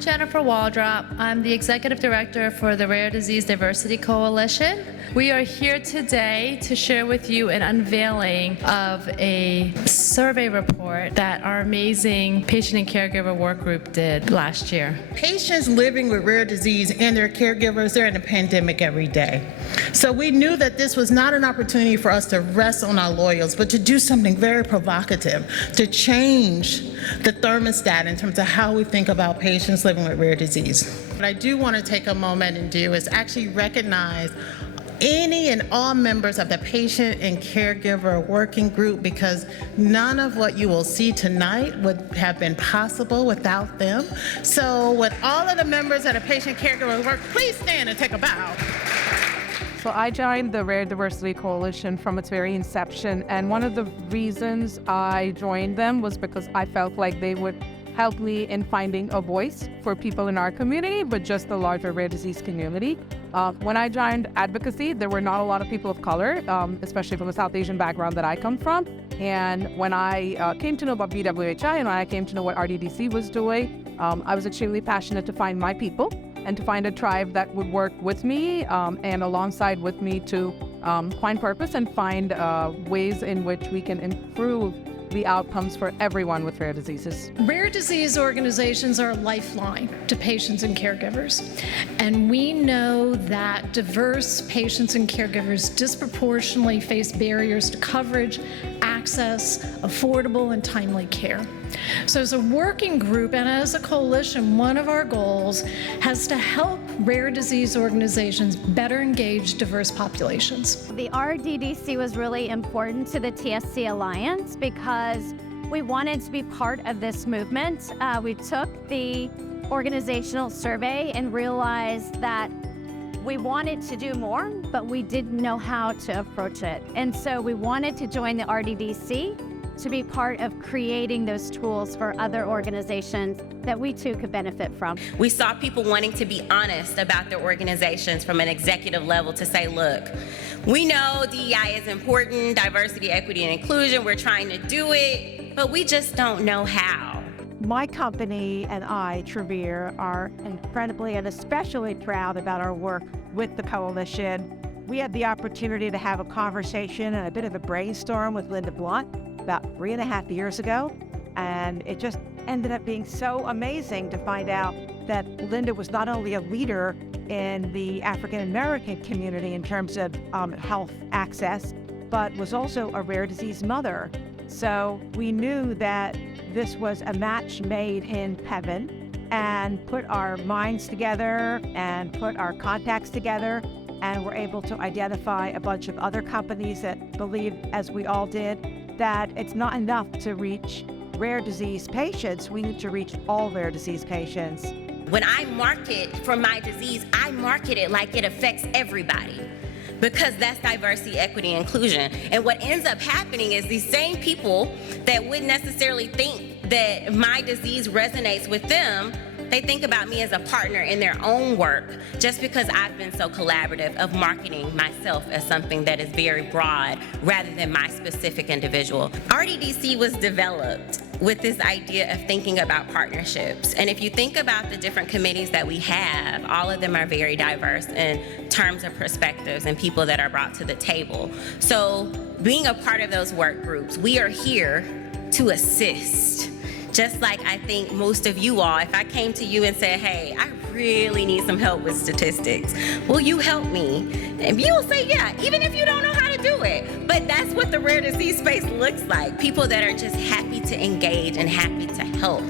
I'm Jennifer Waldrop. I'm the Executive Director for the Rare Disease Diversity Coalition. We are here today to share with you an unveiling of a survey report that our amazing patient and caregiver work group did last year. Patients living with rare disease and their caregivers, they're in a pandemic every day. So we knew that this was not an opportunity for us to rest on our laurels, but to do something very provocative, to change the thermostat in terms of how we think about patients living with rare disease. What I do want to take a moment and do is actually recognize any and all members of the patient and caregiver working group, because none of what you will see tonight would have been possible without them. So with all of the members of the patient caregiver work, please stand and take a bow. So I joined the Rare Diversity Coalition from its very inception, and one of the reasons I joined them was because I felt like they would help me in finding a voice for people in our community, but just the larger rare disease community. When I joined advocacy, there were not a lot of people of color, especially from the South Asian background that I come from. And when I came to know about BWHI and when I came to know what RDDC was doing, I was extremely passionate to find my people and to find a tribe that would work with me and alongside with me to find purpose and find ways in which we can improve the outcomes for everyone with rare diseases. Rare disease organizations are a lifeline to patients and caregivers. And we know that diverse patients and caregivers disproportionately face barriers to coverage, access, affordable and timely care. So as a working group and as a coalition, one of our goals has to help rare disease organizations better engage diverse populations. The RDDC was really important to the TSC Alliance because we wanted to be part of this movement. We took the organizational survey and realized that we wanted to do more, but we didn't know how to approach it. And so we wanted to join the RDDC to be part of creating those tools for other organizations that we too could benefit from. We saw people wanting to be honest about their organizations from an executive level to say, look, we know DEI is important, diversity, equity, and inclusion, we're trying to do it, but we just don't know how. My company and I, Travere, are incredibly and especially proud about our work with the coalition. We had the opportunity to have a conversation and a bit of a brainstorm with Linda Blunt about 3.5 years ago, and it just ended up being so amazing to find out that Linda was not only a leader in the African American community in terms of health access, but was also a rare disease mother. So we knew that this was a match made in heaven, and put our minds together and put our contacts together, and were able to identify a bunch of other companies that believed, as we all did, that it's not enough to reach rare disease patients. We need to reach all rare disease patients. When I market for my disease, I market it like it affects everybody, because that's diversity, equity, and inclusion. And what ends up happening is these same people that wouldn't necessarily think that my disease resonates with them, they think about me as a partner in their own work, just because I've been so collaborative of marketing myself as something that is very broad rather than my specific individual. RDDC was developed with this idea of thinking about partnerships. And if you think about the different committees that we have, all of them are very diverse in terms of perspectives and people that are brought to the table. So being a part of those work groups, we are here to assist. Just like I think most of you all, if I came to you and said, hey, I really need some help with statistics, will you help me? And you will say, yeah, even if you don't know how to do it. But that's what the rare disease space looks like. People that are just happy to engage and happy to help.